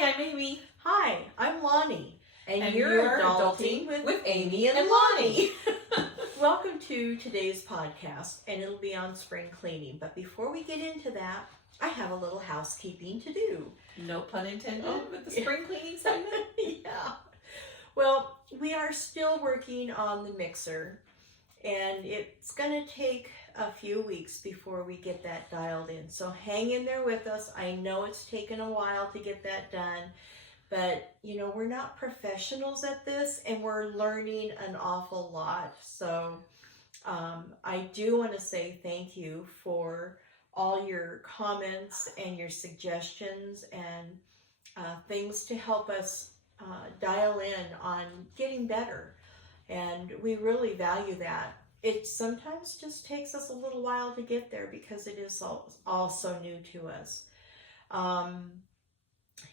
Hi, I'm Amy. Hi, I'm Lonnie, And you're adulting with Amy and Lonnie. Welcome to today's podcast, and it'll be on spring cleaning. But before we get into that, I have a little housekeeping to do. No pun intended with the spring cleaning segment. Yeah. Well, we are still working on the mixer, and it's going to take a few weeks before we get that dialed in. So hang in there with us. I know it's taken a while to get that done, but we're not professionals at this, and we're learning an awful lot. So I do want to say thank you for all your comments and your suggestions and things to help us dial in on getting better. And we really value that. It sometimes just takes us a little while to get there because it is all so new to us.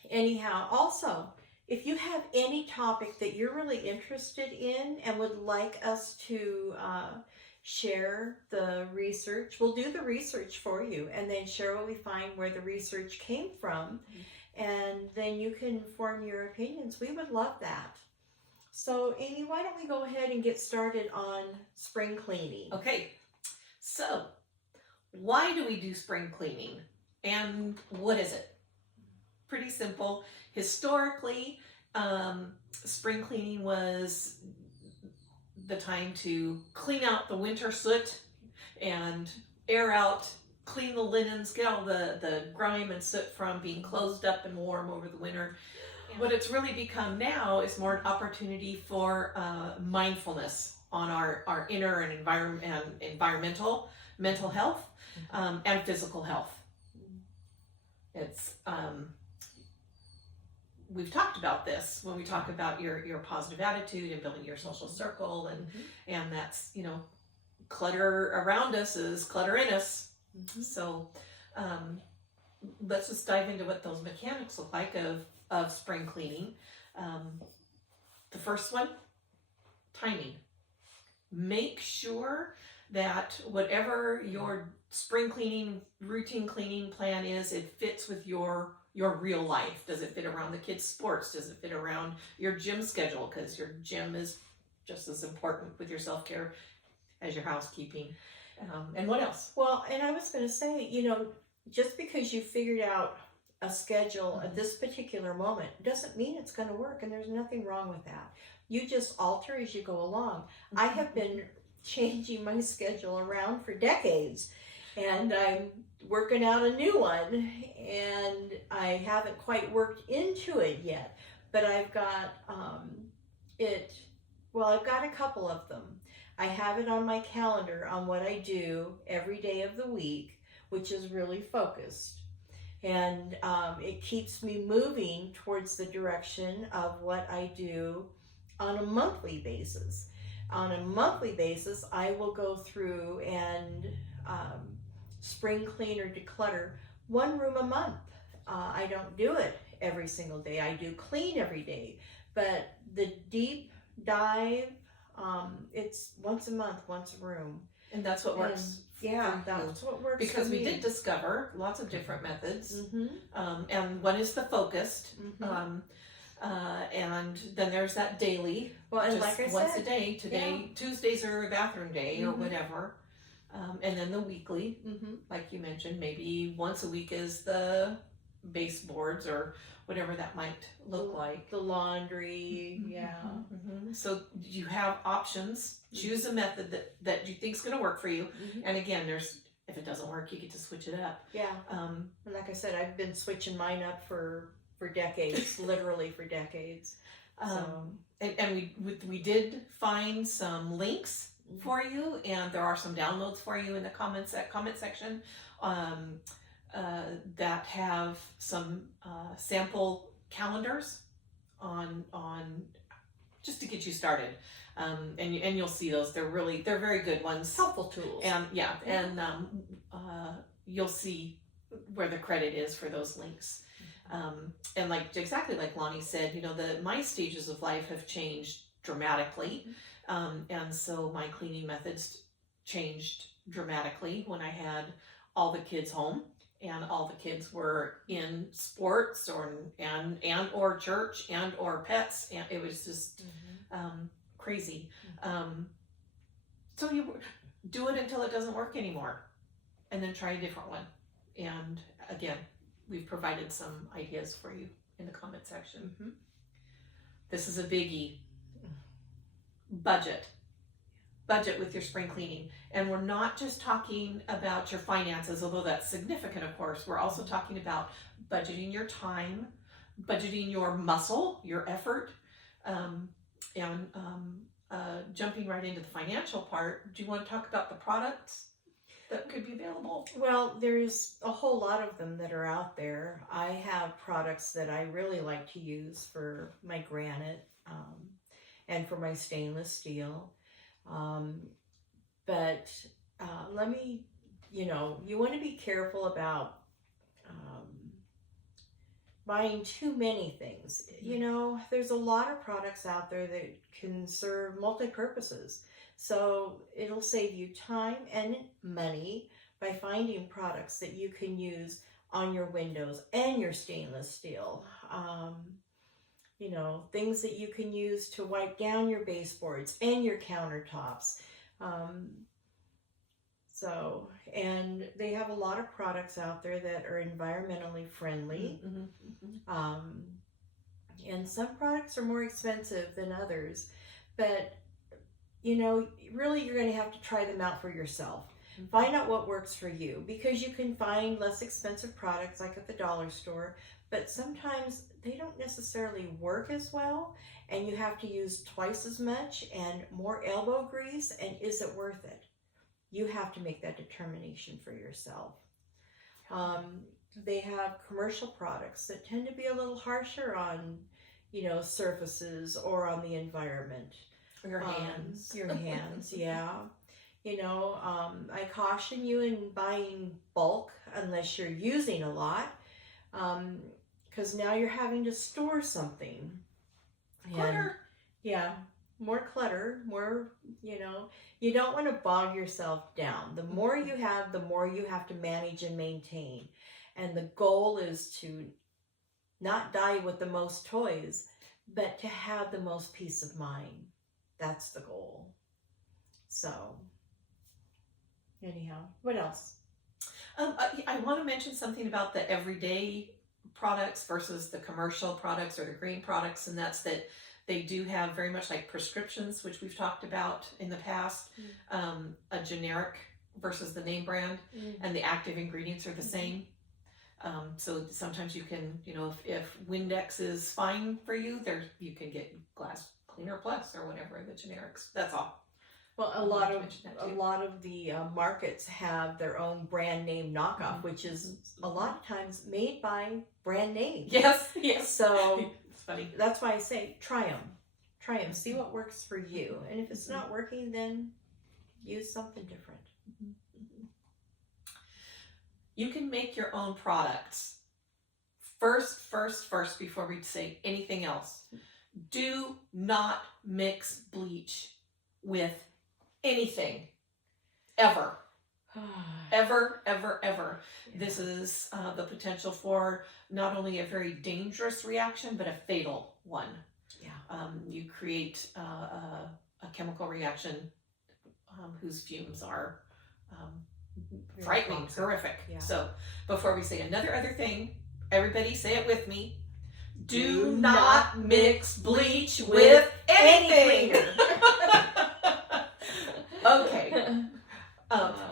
Anyhow, also, if you have any topic that you're really interested in and would like us to share the research, we'll do the research for you and then share what we find, where the research came from, and then you can form your opinions. We would love that. So, Amy, why don't we go ahead and get started on spring cleaning? Okay, so why do we do spring cleaning and what is it? Pretty simple. Historically, spring cleaning was the time to clean out the winter soot and air out, clean the linens, get all the grime and soot from being closed up and warm over the winter. What it's really become now is more an opportunity for mindfulness on our inner and environmental, mental health, and physical health. It's we've talked about this when we talk about your positive attitude and building your social circle, and that's clutter around us is clutter in us. So let's just dive into what those mechanics look like of spring cleaning. The first one, timing. Make sure that whatever your spring cleaning, routine cleaning plan is, it fits with your real life. Does it fit around the kids' sports? Does it fit around your gym schedule? Because your gym is just as important with your self-care as your housekeeping. And what else? Well, and I was going to say, just because you figured out a schedule at this particular moment doesn't mean it's going to work, and there's nothing wrong with that. You just alter as you go along. I have been changing my schedule around for decades, and I'm working out a new one, and I haven't quite worked into it yet, but I've got I've got a couple of them. I have it on my calendar on what I do every day of the week, which is really focused. And it keeps me moving towards the direction of what I do on a monthly basis. On a monthly basis, I will go through and spring clean or declutter one room a month. I don't do it every single day. I do clean every day. But the deep dive, it's once a month, once a room. And that's what works. Yeah, that's what works. Because we did discover lots of different methods, and one is the focused, and then there's that daily. Well, and like I once said, a day. Today, Tuesdays are a bathroom day or whatever, and then the weekly, like you mentioned, maybe once a week is the baseboards or whatever that might look like. The laundry, So you have options. Choose a method that you think is going to work for you. And again, if it doesn't work, you get to switch it up. Yeah. And like I said, I've been switching mine up for decades, literally for decades. And we did find some links for you, and there are some downloads for you in the comment section. That have some sample calendars on just to get you started, and you'll see those. They're very good ones, helpful tools. And you'll see where the credit is for those links. And exactly like Lonnie said, my stages of life have changed dramatically, and so my cleaning methods changed dramatically when I had all the kids home and all the kids were in sports or church or pets, and it was just crazy. So you do it until it doesn't work anymore, and then try a different one. And again, we've provided some ideas for you in the comment section. This is a biggie. Budget with your spring cleaning. And we're not just talking about your finances, although that's significant, of course. We're also talking about budgeting your time, budgeting your muscle, your effort, and jumping right into the financial part. Do you want to talk about the products that could be available? Well, there's a whole lot of them that are out there. I have products that I really like to use for my granite and for my stainless steel. But let me, you want to be careful about buying too many things. There's a lot of products out there that can serve multi-purposes. So it'll save you time and money by finding products that you can use on your windows and your stainless steel. Things that you can use to wipe down your baseboards and your countertops. And they have a lot of products out there that are environmentally friendly. And some products are more expensive than others, but really you're going to have to try them out for yourself. Find out what works for you, because you can find less expensive products like at the dollar store, but sometimes they don't necessarily work as well, and you have to use twice as much and more elbow grease, and is it worth it? You have to make that determination for yourself. They have commercial products that tend to be a little harsher on, surfaces or on the environment. Your hands. Your hands, yeah. I caution you in buying bulk unless you're using a lot, because now you're having to store something. Clutter. More clutter, you don't want to bog yourself down. The more you have, the more you have to manage and maintain. And the goal is to not die with the most toys, but to have the most peace of mind. That's the goal. So, anyhow, what else? I want to mention something about the everyday products versus the commercial products or the green products, and that's that they do have very much like prescriptions, which we've talked about in the past, a generic versus the name brand, and the active ingredients are the same. So sometimes you can, if Windex is fine for you, you can get Glass Cleaner Plus or whatever, the generics. That's all. Well, a lot of the markets have their own brand name knockoff, which is a lot of times made by brand names. Yes. So it's funny. That's why I say try them, see what works for you, and if it's not working, then use something different. You can make your own products. First, before we say anything else, do not mix bleach with anything, ever. Ever. Yeah. This is the potential for not only a very dangerous reaction, but a fatal one. Yeah. You create a chemical reaction whose fumes are frightening, horrific. Yeah. So before we say other thing, everybody say it with me. Do not mix bleach with anything. Okay.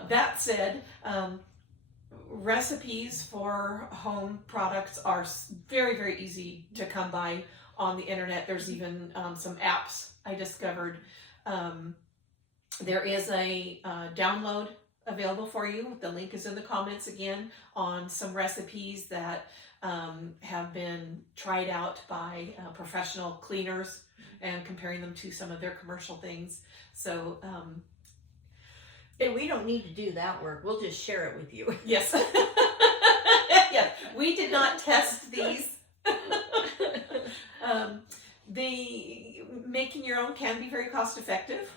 That said, recipes for home products are very, very easy to come by on the internet. There's even some apps I discovered. There is a download available for you. The link is in the comments again on some recipes that have been tried out by professional cleaners and comparing them to some of their commercial things. So we don't need to do that work. We'll just share it with you. Yes. Yes. We did not test these. Making your own can be very cost effective.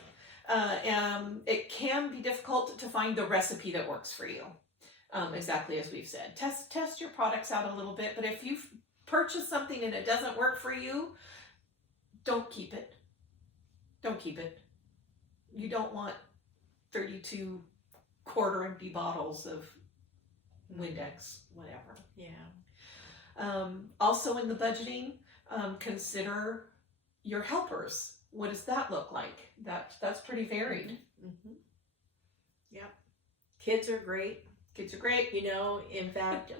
It can be difficult to find the recipe that works for you. exactly as we've said. Test your products out a little bit, but if you've purchased something and it doesn't work for you, don't keep it. Don't keep it. You don't want 32 quarter empty bottles of Windex, whatever. Yeah. Also in the budgeting, consider your helpers. What does that look like? That's pretty varied. Mm-hmm. Yep. Kids are great. Kids are great. You know, in fact,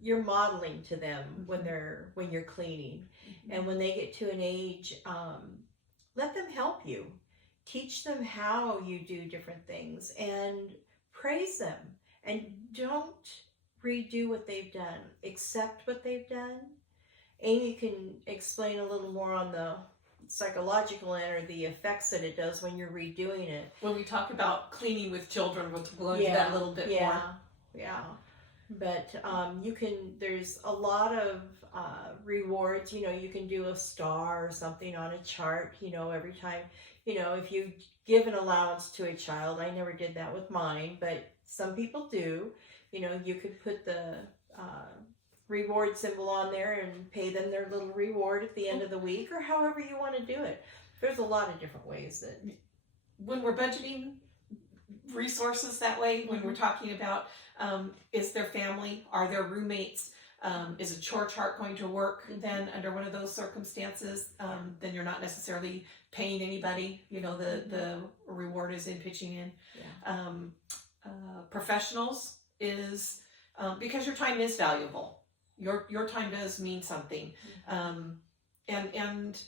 you're modeling to them when you're cleaning, and when they get to an age, let them help you. Teach them how you do different things and praise them. And don't redo what they've done. Accept what they've done. Amy can explain a little more on the psychological end or the effects that it does when you're redoing it. When we talk about cleaning with children, we'll go into that a little bit more. Yeah. But there's a lot of rewards. You know, you can do a star or something on a chart, you know, every time. You know, if you give an allowance to a child, I never did that with mine, but some people do. You know, you could put the reward symbol on there and pay them their little reward at the end of the week, or however you want to do it. There's a lot of different ways that... When we're budgeting resources that way, when we're talking about is their family, are there roommates, is a chore chart going to work then under one of those circumstances? Then you're not necessarily paying anybody, you know, the reward is in pitching in. Yeah. Professionals is because your time is valuable. Your time does mean something. And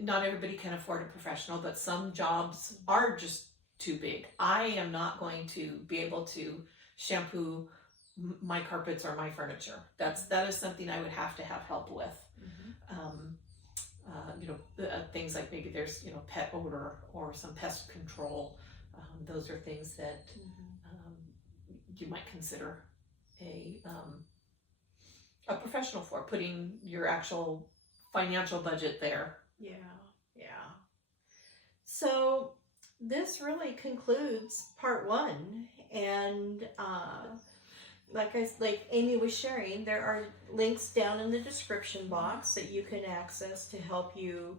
not everybody can afford a professional, but some jobs are just too big. I am not going to be able to shampoo my carpets or my furniture. That is something I would have to have help with. You know, things like maybe there's, you know, pet odor or some pest control. Those are things that you might consider a professional for, putting your actual financial budget there. Yeah. So this really concludes part 1, and like Amy was sharing, there are links down in the description box that you can access to help you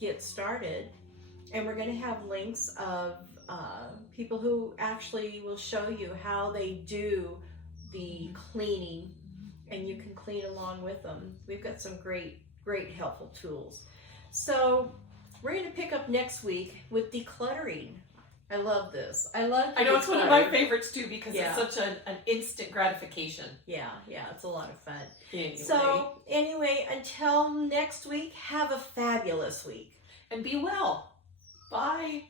get started, and we're going to have links of people who actually will show you how they do the cleaning, and you can clean along with them. We've got some great helpful tools. So we're going to pick up next week with decluttering. I love this. I know it's one of my favorites too, because it's such an instant gratification. Yeah, it's a lot of fun. Anyway. So anyway, until next week, have a fabulous week. And be well. Bye.